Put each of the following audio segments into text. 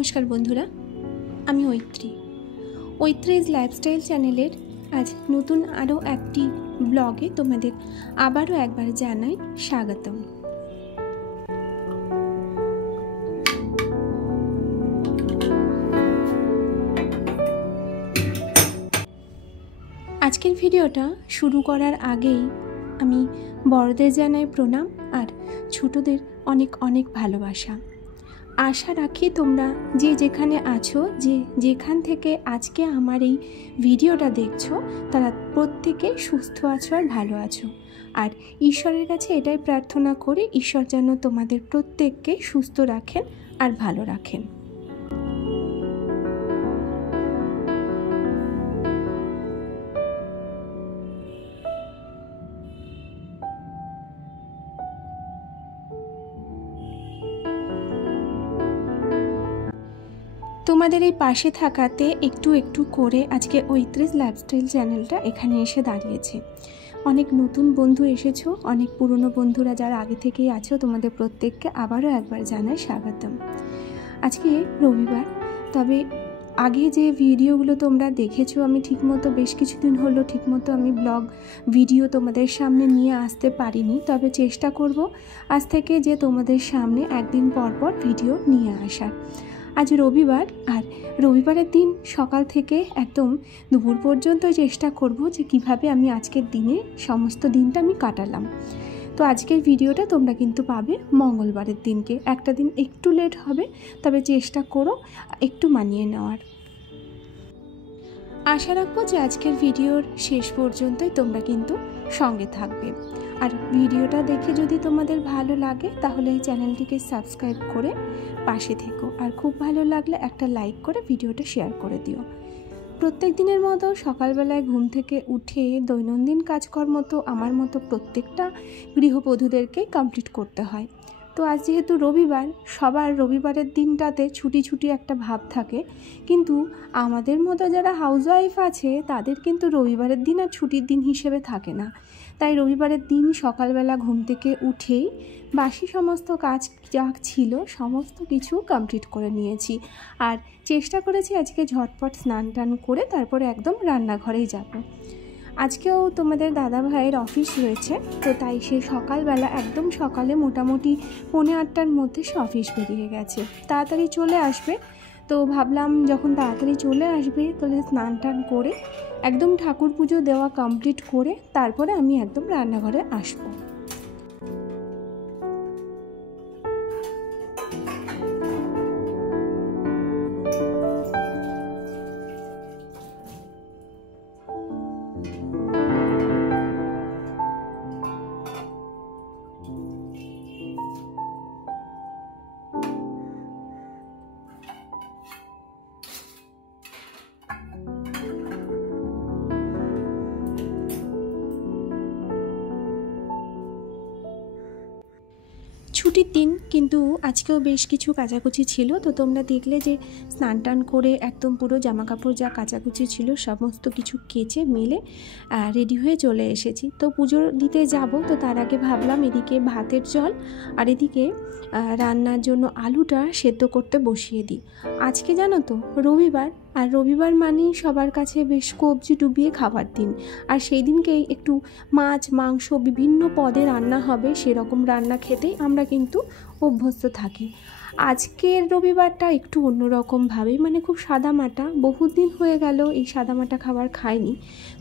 নমস্কার বন্ধুরা, আমি ঐত্রিজ লাইফস্টাইল চ্যানেলের আজ নতুন আরও একটি ব্লগে তোমাদের আবারও একবার জানাই স্বাগতম। আজকের ভিডিওটা শুরু করার আগেই আমি বড়দের জানাই প্রণাম আর ছোটদের অনেক অনেক ভালোবাসা। আশা রাখি তোমরা যে যেখানে আছো, যে যেখান থেকে আজকে আমার এই ভিডিওটা দেখছো, তারা প্রত্যেকে সুস্থ আছো আর ভালো আছো। আর ঈশ্বরের কাছে এটাই প্রার্থনা করি, ঈশ্বর যেন তোমাদের প্রত্যেককে সুস্থ রাখেন আর ভালো রাখেন। তোমাদের এই পাশে থাকাতে একটু একটু করে আজকে ঐত্রিজ লাইফস্টাইল চ্যানেলটা এখানে এসে দাঁড়িয়েছে। অনেক নতুন বন্ধু এসেছো, অনেক পুরনো বন্ধুরা যারা আগে থেকেই আছো, তোমাদের প্রত্যেককে আবারও একবার জানাই স্বাগতম। আজকে রবিবার, তবে আগে যে ভিডিওগুলো তোমরা দেখেছো আমি ঠিকমতো বেশ কিছুদিন হলো ঠিকমতো আমি ব্লগ ভিডিও তোমাদের সামনে নিয়ে আসতে পারিনি, তবে চেষ্টা করব আজ থেকে যে তোমাদের সামনে একদিন পর পর ভিডিও নিয়ে আসার। আজ রবিবার, আর রবিবারের দিন সকাল থেকে একদম দুপুর পর্যন্ত চেষ্টা করব যে কিভাবে আমি আজকের দিনে সমস্ত দিনটা আমি কাটালাম। তো আজকের ভিডিওটা তোমরা কিন্তু পাবে মঙ্গলবারের দিনকে। একটা দিন একটু লেট হবে, তবে চেষ্টা করো একটু মানিয়ে নেওয়ার। আশা রাখবো যে আজকের ভিডিওর শেষ পর্যন্তই তোমরা কিন্তু সঙ্গে থাকবে। আর ভিডিওটা দেখে যদি তোমাদের ভালো লাগে তাহলে এই চ্যানেলটিকে সাবস্ক্রাইব করে পাশে থেকো, আর খুব ভালো লাগলে একটা লাইক করে ভিডিওটা শেয়ার করে দিও। প্রত্যেক দিনের মতো সকালবেলায় ঘুম থেকে উঠে দৈনন্দিন কাজকর্ম তো আমার মতো প্রত্যেকটা গৃহবধূদেরকে কমপ্লিট করতে হয়। তো আজ যেহেতু রবিবার, সবার রবিবারের দিনটাতে ছুটি ছুটি একটা ভাব থাকে, কিন্তু আমাদের মতো যারা হাউসওয়াইফ আছে তাদের কিন্তু রবিবারের দিন আর ছুটির দিন হিসেবে থাকে না। তাই রবিবারের দিন সকালবেলা ঘুম থেকে উঠেই বাসি সমস্ত কাজ যা ছিল সমস্ত কিছু কমপ্লিট করে নিয়েছি, আর চেষ্টা করেছি আজকে ঝটপট স্নান টান করে তারপরে একদম রান্নাঘরেই যাব। আজকেও তোমাদের দাদা ভাইয়ের অফিস রয়েছে, তো তাই সে সকালবেলা একদম সকালে মোটামুটি 8:45-র মধ্যে সে অফিস বেরিয়ে গেছে, তাড়াতাড়ি চলে আসবে। তো ভাবলাম যখন তাড়াতাড়ি চলে আসবে তাহলে স্নান টান করে একদম ঠাকুর পুজো দেওয়া কমপ্লিট করে তারপরে আমি একদম রান্নাঘরে আসবো। ছুটির দিন কিন্তু আজকেও বেশ কিছু কাচাকুচি ছিল, তো তোমরা দেখলে যে স্নান টান করে একদম পুরো জামাকাপড় যা কাচাকুচি ছিল সমস্ত কিছু কেচে মেলে রেডি হয়ে চলে এসেছি। তো পুজো দিতে যাব, তো তার আগে ভাবলাম এদিকে ভাতের জল আর এদিকে রান্নার জন্য আলুটা সেদ্ধ করতে বসিয়ে দিই। আজকে জানো তো রবিবার, আর রবিবার মানেই সবার কাছে বেশ কবজি ডুবিয়ে খাবার দিন, আর সেই দিনকেই একটু মাছ মাংস বিভিন্ন পদে রান্না হবে, সেরকম রান্না খেতেই আমরা কিন্তু অভ্যস্ত থাকি। আজকের রবিবারটা একটু অন্যরকমভাবেই, মানে খুব সাদামাটা, বহুদিন হয়ে গেল এই সাদামাটা খাবার খাইনি।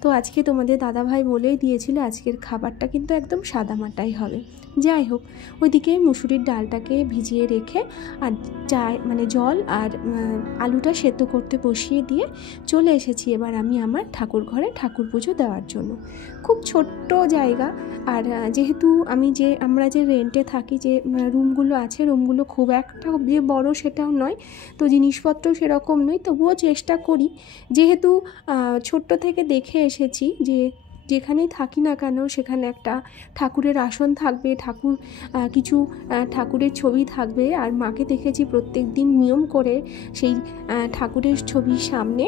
তো আজকে তোমাদের দাদাভাই বলেই দিয়েছিল আজকের খাবারটা কিন্তু একদম সাদামাটাই হবে। যাই হোক, ওইদিকে মুসুরির ডালটাকে ভিজিয়ে রেখে আর জল আর আলুটা সেদ্ধ করতে বসিয়ে দিয়ে চলে এসেছি এবার আমি আমার ঠাকুর ঘরে ঠাকুর পুজো দেওয়ার জন্য। খুব ছোট্ট জায়গা, আর যেহেতু আমরা যে রেন্টে থাকি, যে রুমগুলো আছে, রুমগুলো খুব একটা যে বড় সেটাও নয়, তো জিনিসপত্র সেরকম নয়, তবুও চেষ্টা করি, যেহেতু ছোট্ট থেকে দেখে এসেছি যে যেখানেই থাকি না কেন সেখানে একটা ঠাকুরের আসন থাকবে, কিছু ঠাকুরের ছবি থাকবে, আর মাকে দেখেছি প্রত্যেক দিন নিয়ম করে সেই ঠাকুরের ছবির সামনে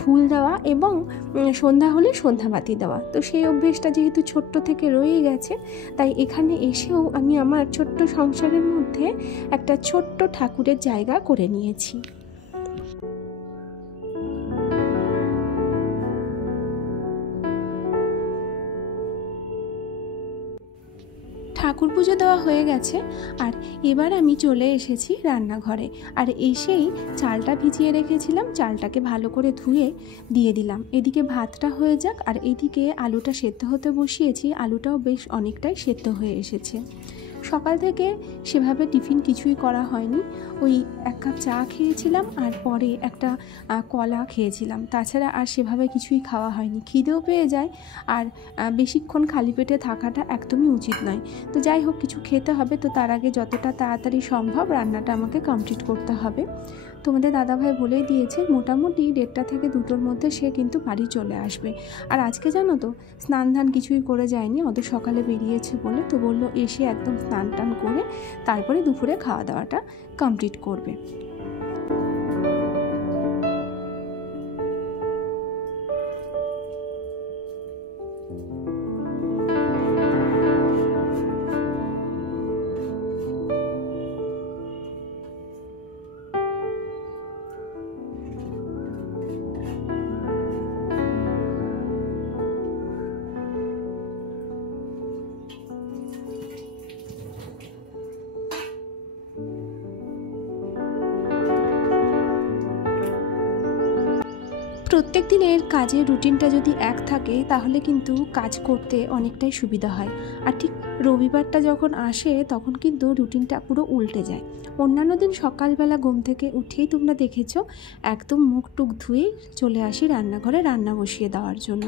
ফুল দেওয়া এবং সন্ধ্যা হলে সন্ধ্যাবাতি দেওয়া। তো সেই অভ্যেসটা যেহেতু ছোট্ট থেকে রয়ে গেছে, তাই এখানে এসেও আমি আমার ছোট্ট সংসারের মধ্যে একটা ছোট্ট ঠাকুরের জায়গা করে নিয়েছি। ঠাকুর পুজো দেওয়া হয়ে গেছে আর এবার আমি চলে এসেছি রান্নাঘরে। আর এসেই চালটা ভিজিয়ে রেখেছিলাম, চালটাকে ভালো করে ধুয়ে দিয়ে দিলাম। এদিকে ভাতটা হয়ে যাক, আর এদিকে আলুটা সেদ্ধ হতে বসিয়েছি। আলুটাও বেশ অনেকটাই সেদ্ধ হয়ে এসেছে। সকাল থেকে সেভাবে টিফিন কিছুই করা হয়নি, ওই 1 কাপ চা খেয়েছিলাম আর পরে একটা কলা খেয়েছিলাম। তাছাড়া আর সেভাবে কিছুই খাওয়া হয়নি। খিদেও পেয়ে যায়, আর বেশিক্ষণ খালি পেটে থাকাটা একদমই উচিত নয়। তো যাই হোক, কিছু খেতে হবে, তো তার আগে যতটা তাড়াতাড়ি সম্ভব রান্নাটা আমাকে কমপ্লিট করতে হবে। তোমাদের দাদাভাই বলেই দিয়েছে মোটামুটি 1:30 থেকে 2টোর মধ্যে সে কিন্তু বাড়ি চলে আসবে। আর আজকে জানো তো, স্নান ধান কিছুই করে যায়নি, অত সকালে বেরিয়েছে বলে। তো বললো এসে একদম স্নান টান করে তারপরে দুপুরে খাওয়া দাওয়াটা কমপ্লিট করবে। প্রত্যেক দিনের কাজের রুটিনটা যদি এক থাকে তাহলে কিন্তু কাজ করতে অনেকটাই সুবিধা হয়। আর ঠিক রবিবারটা যখন আসে তখন কিন্তু রুটিনটা পুরো উল্টে যায়। অন্যান্য দিন সকালবেলা ঘুম থেকে উঠেই তোমরা দেখেছো একদম মুখ টুক ধুয়ে চলে আসি রান্নাঘরে রান্না বসিয়ে দেওয়ার জন্য।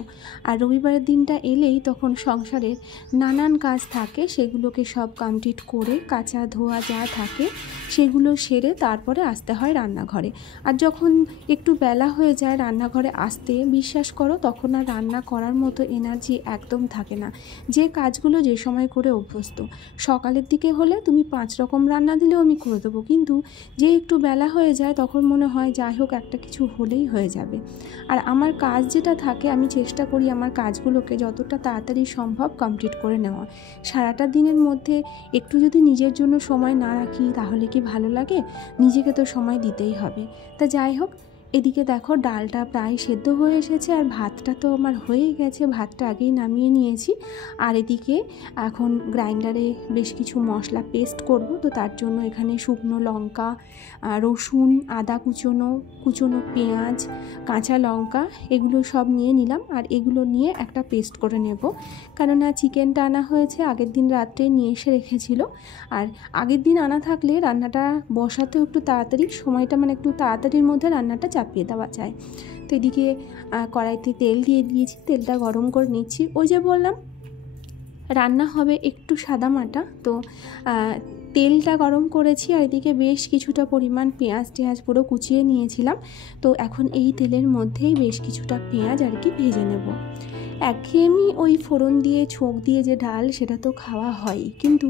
আর রবিবারের দিনটা এলেই তখন সংসারের নানান কাজ থাকে, সেগুলোকে সব কমপ্লিট করে কাচা ধোয়া যা থাকে সেগুলো সেরে তারপরে আসতে হয় রান্নাঘরে। আর যখন একটু বেলা হয়ে যায় রান্নাঘরে আসতে, বিশ্বাস করো তখন আর রান্না করার মতো এনার্জি একদম থাকে না। যে কাজগুলো যে সময় করে অভ্যস্ত, সকালের দিকে হলে তুমি 5 রকম রান্না দিলেও আমি করে দেবো, কিন্তু যে একটু বেলা হয়ে যায় তখন মনে হয় যাই হোক একটা কিছু হলেই হয়ে যাবে। আর আমার কাজ যেটা থাকে আমি চেষ্টা করি আমার কাজগুলোকে যতটা তাড়াতাড়ি সম্ভব কমপ্লিট করে নেওয়া। সারাটা দিনের মধ্যে একটু যদি নিজের জন্য সময় না রাখি তাহলে কি ভালো লাগে? নিজেকে তো সময় দিতেই হবে। তা যাই হোক, এদিকে দেখো ডালটা প্রায় সেদ্ধ হয়ে এসেছে, আর ভাতটা তো আমার হয়েই গেছে, ভাতটা আগেই নামিয়ে নিয়েছি। আর এদিকে এখন গ্রাইন্ডারে বেশ কিছু মশলা পেস্ট করব। তো তার জন্য এখানে শুকনো লঙ্কা, রসুন, আদা কুচোনো পেঁয়াজ, কাঁচা লঙ্কা এগুলো সব নিয়ে নিলাম। আর এগুলো নিয়ে একটা পেস্ট করে নেব, কেননা চিকেনটা আনা হয়েছে আগের দিন রাত্রে নিয়ে এসে রেখেছিল। আর আগের দিন আনা থাকলে রান্নাটা বসাতেও একটু তাড়াতাড়ি সময়টা, মানে একটু তাড়াতাড়ির মধ্যে রান্নাটা চাপিয়ে দেওয়া যায়। তো এদিকে কড়াইতে তেল দিয়ে দিয়েছি, তেলটা গরম করে নিচ্ছি। ওই যে বললাম রান্না হবে একটু সাদামাটা, তো তেলটা গরম করেছি। আর এদিকে বেশ কিছুটা পরিমাণ পেঁয়াজ পুরো কুচিয়ে নিয়েছিলাম। তো এখন এই তেলের মধ্যেই বেশ কিছুটা পেঁয়াজ আর কি ভেজে নেব। একঘেয়েমি ওই ফোড়ন দিয়ে ছোঁক দিয়ে যে ডাল সেটা তো খাওয়া হয়, কিন্তু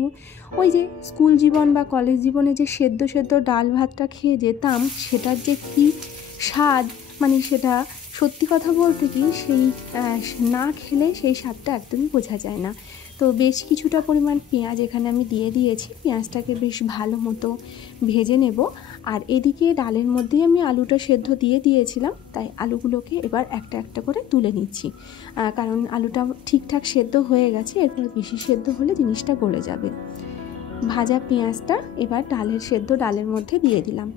ওই যে স্কুল জীবন বা কলেজ জীবনে যে সেদ্ধ ডাল ভাতটা খেয়ে যেতাম সেটার যে কী স্বাদ, মানে সেটা সত্যি কথা বলতে কি সেই না খেলে সেই স্বাদটা একদমই বোঝা যায় না। তো বেশ কিছুটা পরিমাণ পেঁয়াজ এখানে আমি দিয়ে দিয়েছি, পেঁয়াজটাকে বেশ ভালো মতো ভেজে নেব। আর এদিকে ডালের মধ্যেই আমি আলুটা সেদ্ধ দিয়ে দিয়েছিলাম, তাই আলুগুলোকে এবার একটা একটা করে তুলে নিচ্ছি, কারণ আলুটা ঠিকঠাক সেদ্ধ হয়ে গেছে। এরপর বেশি সেদ্ধ হলে জিনিসটা গলে যাবে। ভাজা পেঁয়াজটা এবার ডালের মধ্যে দিয়ে দিলাম।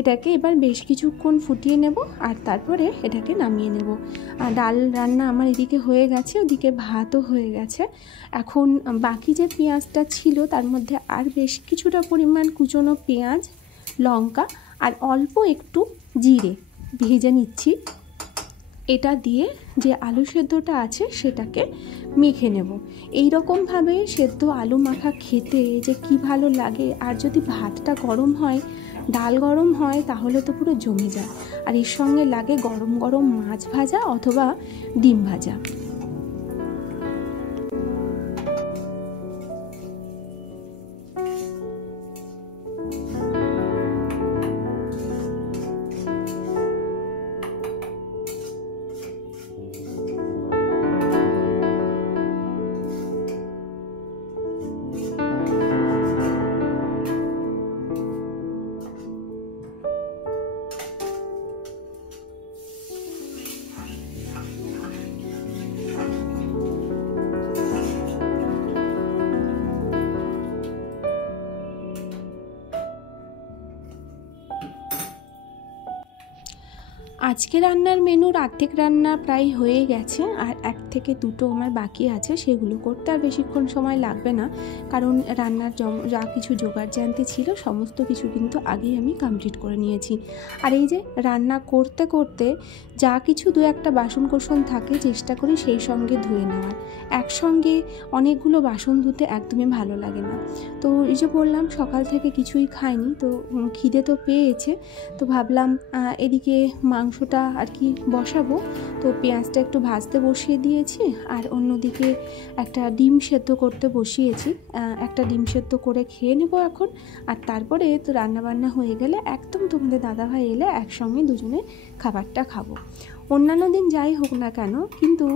এটাকে এবার বেশ কিছুক্ষণ ফুটিয়ে নেব আর তারপরে এটাকে নামিয়ে নেব। আর ডাল রান্না আমার এদিকে হয়ে গেছে, ওদিকে ভাতও হয়ে গেছে। এখন বাকি যে পেঁয়াজটা ছিল তার মধ্যে আর বেশ কিছুটা পরিমাণ কুচনো পেঁয়াজ, লঙ্কা আর অল্প একটু জিরে ভেজে নিচ্ছি। এটা দিয়ে যে আলু সেদ্ধটা আছে সেটাকে মেখে নেব। এই রকমভাবে সেদ্ধ আলু মাখা খেতে যে কি ভালো লাগে, আর যদি ভাতটা গরম হয়, ডাল গরম হয়, তাহলে তো পুরো জমে যায়। আর এর সঙ্গে লাগে গরম গরম মাছ ভাজা অথবা ডিম ভাজা। আজকে রান্নার মেনুর অর্ধেক রান্না প্রায় হয়ে গেছে, আর 1 থেকে 2টো আমার বাকি আছে। সেগুলো করতে আর বেশিক্ষণ সময় লাগবে না, কারণ রান্নার যা কিছু জোগাড় জানতে ছিল সমস্ত কিছু কিন্তু আগেই আমি কমপ্লিট করে নিয়েছি। আর এই যে রান্না করতে করতে যা কিছু 2-1টা বাসন কোসন থাকে চেষ্টা করি সেই সঙ্গে ধুয়ে নেওয়ার। একসঙ্গে অনেকগুলো বাসন ধুতে একদমই ভালো লাগে না। তো এই যে বললাম সকাল থেকে কিছুই খাইনি, তো খিদে তো পেয়েছে, তো ভাবলাম এদিকে মাংসটা আর কি বসাবো। তো পেঁয়াজটা একটু ভাজতে বসিয়ে দিয়েছি, আর অন্যদিকে একটা ডিম সেদ্ধ করতে বসিয়েছি। একটা ডিম সেদ্ধ করে খেয়ে নেব এখন, আর তারপরে তো রান্নাবান্না হয়ে গেলে একদম তোমাদের দাদাভাই এলে একসঙ্গে দুজনে খাবারটা খাবো। অন্যান্য দিন যাই হোক না কেন, কিন্তু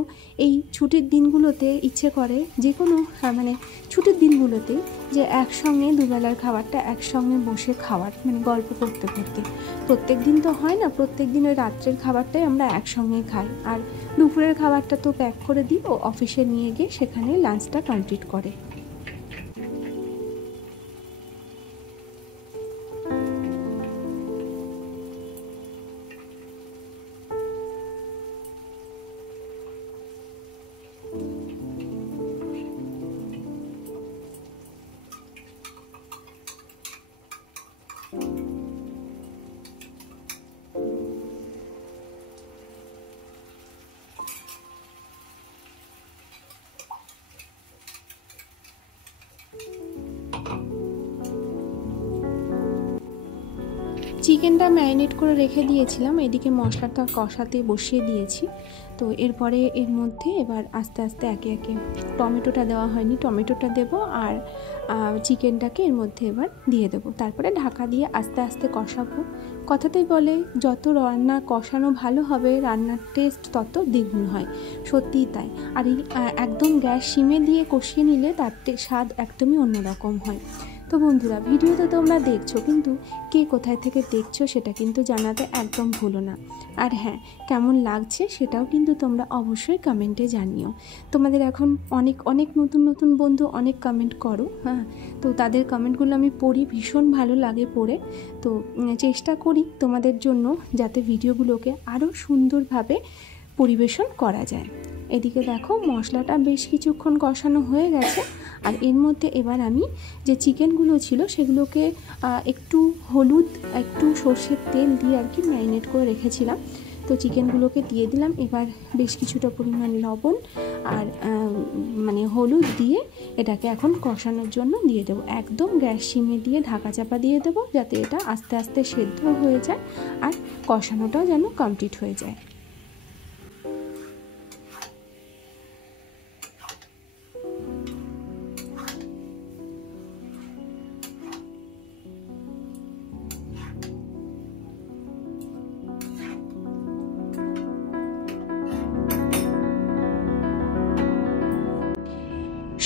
এই ছুটির দিনগুলোতে ইচ্ছে করে যে কোনো মানে ছুটির দিনগুলোতে যে একসঙ্গে দুবেলার খাবারটা একসঙ্গে বসে খাওয়ার, মানে গল্প করতে করতে। প্রত্যেক দিন তো হয় না, প্রত্যেক দিন ওই রাত্রের খাবারটাই আমরা একসঙ্গে খাই, আর দুপুরের খাবারটা তো প্যাক করে দিই, ও অফিসে নিয়ে গিয়ে সেখানে লাঞ্চটা কমপ্লিট করে। চিকেনটা ম্যারিনেট করে রেখে দিয়েছিলাম, এদিকে মশলাটা কষাতে বসিয়ে দিয়েছি। তো এরপরে এর মধ্যে এবার আস্তে আস্তে একে একে টমেটোটা দেওয়া হয়নি, টমেটোটা দেব, আর চিকেনটাকে এর মধ্যে এবার দিয়ে দেবো। তারপরে ঢাকা দিয়ে আস্তে আস্তে কষাবো। কথাতেই বলে যত রান্না কষানো ভালো হবে রান্নার টেস্ট তত দ্বিগুণ হয়, সত্যিই তাই। আর এই একদম গ্যাস সিমে দিয়ে কষিয়ে নিলে তার স্বাদ একদমই অন্যরকম হয়। তো বন্ধুরা, ভিডিওতে তোমরা দেখছো, কিন্তু কে কোথায় থেকে দেখছো সেটা কিন্তু জানাতে একদম ভুলো না। আর হ্যাঁ, কেমন লাগছে সেটাও কিন্তু তোমরা অবশ্যই কমেন্টে জানিও। তোমাদের এখন অনেক অনেক নতুন নতুন বন্ধু অনেক কমেন্ট করো, হ্যাঁ, তো তাদের কমেন্টগুলো আমি পড়ি, ভীষণ ভালো লাগে পড়ে। তো চেষ্টা করি তোমাদের জন্য যাতে ভিডিওগুলোকে আরও সুন্দরভাবে পরিবেশন করা যায়। এদিকে দেখো মশলাটা বেশ কিছুক্ষণ কষানো হয়ে গেছে, আর এর মধ্যে এবার আমি যে চিকেনগুলো ছিল সেগুলোকে একটু হলুদ, একটু সর্ষের তেল দিয়ে আর কি ম্যারিনেট করে রেখেছিলাম, তো চিকেনগুলোকে দিয়ে দিলাম। এবার বেশ কিছুটা পরিমাণ লবণ আর মানে হলুদ দিয়ে এটাকে এখন কষানোর জন্য দিয়ে দেবো। একদম গ্যাস সিমে দিয়ে ঢাকা চাপা দিয়ে দেবো, যাতে এটা আস্তে আস্তে সেদ্ধ হয়ে যায় আর কষানোটাও যেন কমপ্লিট হয়ে যায়।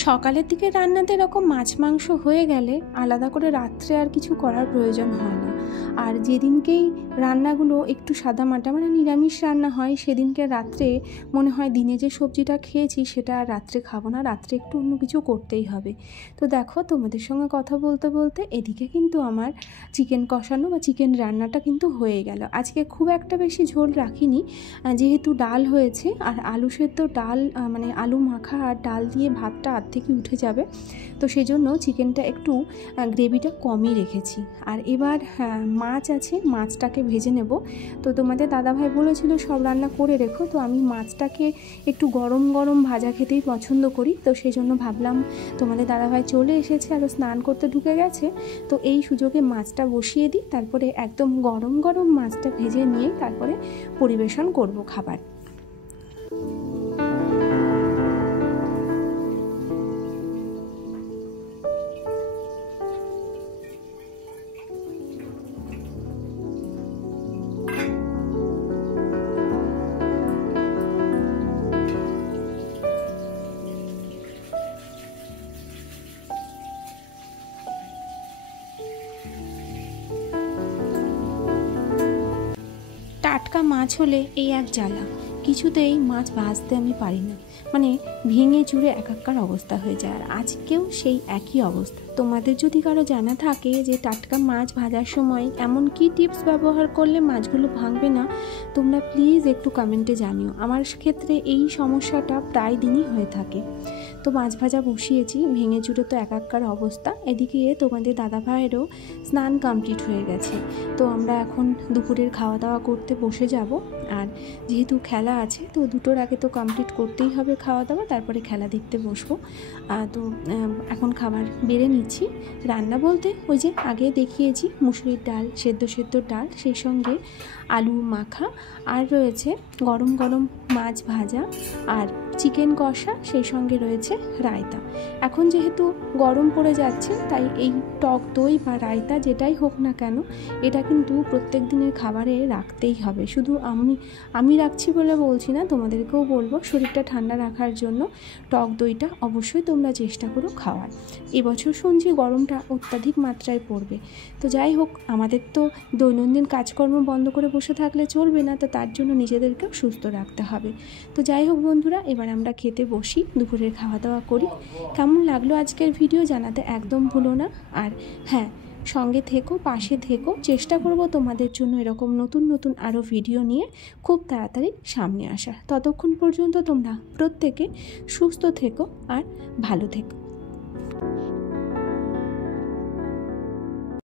সকালের দিকে রান্নাতে এরকম মাছ মাংস হয়ে গেলে আলাদা করে রাত্রে আর কিছু করার প্রয়োজন হয় না। আর যেদিনকেই রান্নাগুলো একটু সাদামাটা মানে নিরামিষ রান্না হয়, সেদিনকে রাত্রে মনে হয় দিনে যে সবজিটা খেয়েছি সেটা আর রাত্রে খাবো না, রাত্রে একটু অন্য কিছু করতেই হবে। তো দেখো তোমাদের সঙ্গে কথা বলতে বলতে এদিকে কিন্তু আমার চিকেন কষানো বা চিকেন রান্নাটা কিন্তু হয়ে গেল। আজকে খুব একটা বেশি ঝোল রাখিনি, যেহেতু ডাল হয়েছে, আর আলু সেদ্ধ ডাল মানে আলু মাখা আর ডাল দিয়ে ভাতটা থেকে উঠে যাবে, তো সেজন্য চিকেনটা একটু গ্রেভিটা কমই রেখেছি। আর এবার মাছ আছে, মাছটাকে ভেজে নেব। তো তোমাদের দাদাভাই বলেছিল সব রান্না করে রেখো, তো আমি মাছটাকে একটু গরম গরম ভাজা খেতেই পছন্দ করি, তো সেই জন্য ভাবলাম তোমাদের দাদাভাই চলে এসেছে আর স্নান করতে ঢুকে গেছে, তো এই সুযোগে মাছটা বসিয়ে দিই, তারপরে একদম গরম গরম মাছটা ভেজে নিয়ে তারপরে পরিবেশন করব খাবার। টাটকা মাছ হলে এই এক জ্বালা, কিছুতেই মাছ ভাজতে আমি পারি না, মানে ভেঙে চুরে একাকার অবস্থা হয়ে যায়। আর আজকেও সেই একই অবস্থা। তোমাদের যদি কারো জানা থাকে যে টাটকা মাছ ভাজার সময় এমন কি টিপস ব্যবহার করলে মাছগুলো ভাঙবে না, তোমরা প্লিজ একটু কমেন্টে জানিও। আমার ক্ষেত্রে এই সমস্যাটা প্রায় দিনই হয়ে থাকে। তো মাছ ভাজা বসিয়েছি, ভেঙে চুরে তো একাকার অবস্থা। এদিকে তোমাদের দাদা ভাইয়েরও স্নান কমপ্লিট হয়ে গেছে। তো আমরা এখন দুপুরের খাওয়া দাওয়া করতে বসে যাব। আর যেহেতু খেলা আছে তো দুটোর আগে তো কমপ্লিট করতেই হবে খাওয়া দাওয়া, তারপরে খেলা দেখতে বসবো। তো এখন খাবার বেড়ে নিচ্ছি। রান্না বলতে ওই যে আগে দেখিয়েছি মুসুরির ডাল, সেদ্ধ ডাল, সেই সঙ্গে আলু মাখা, আর রয়েছে গরম গরম মাছ ভাজা আর চিকেন কষা, সেই সঙ্গে রয়েছে রায়তা। এখন যেহেতু গরম পড়ে যাচ্ছে তাই এই টক দই বা রায়তা যেটাই হোক না কেন, এটা কিন্তু প্রত্যেক দিনের খাবারে রাখতেই হবে। শুধু আমি রাখছি বলে বলছি না, তোমাদেরকেও বলবো শরীরটা ঠান্ডা রাখার জন্য টক দইটা অবশ্যই তোমরা চেষ্টা করো খাওয়ার। এবছর শুনছি গরমটা অত্যাধিক মাত্রায় পড়বে। তো যাই হোক, আমাদের তো দৈনন্দিন কাজকর্ম বন্ধ করে বসে থাকলে চলবে না, তো তার জন্য নিজেদেরকেও সুস্থ রাখতে হবে। তো যাই হোক বন্ধুরা, এবার আমরা খেতে বসি, দুপুরের খাওয়া দাওয়া করি। কেমন লাগলো আজকের ভিডিও জানাতে একদম ভুলো না। আর হ্যাঁ, সঙ্গে থেকো, পাশে থেকো, চেষ্টা করব তোমাদের জন্য এরকম নতুন নতুন আরও ভিডিও নিয়ে খুব তাড়াতাড়ি সামনে আসা। ততক্ষণ পর্যন্ত তোমরা প্রত্যেকে সুস্থ থেকো আর ভালো থেকো।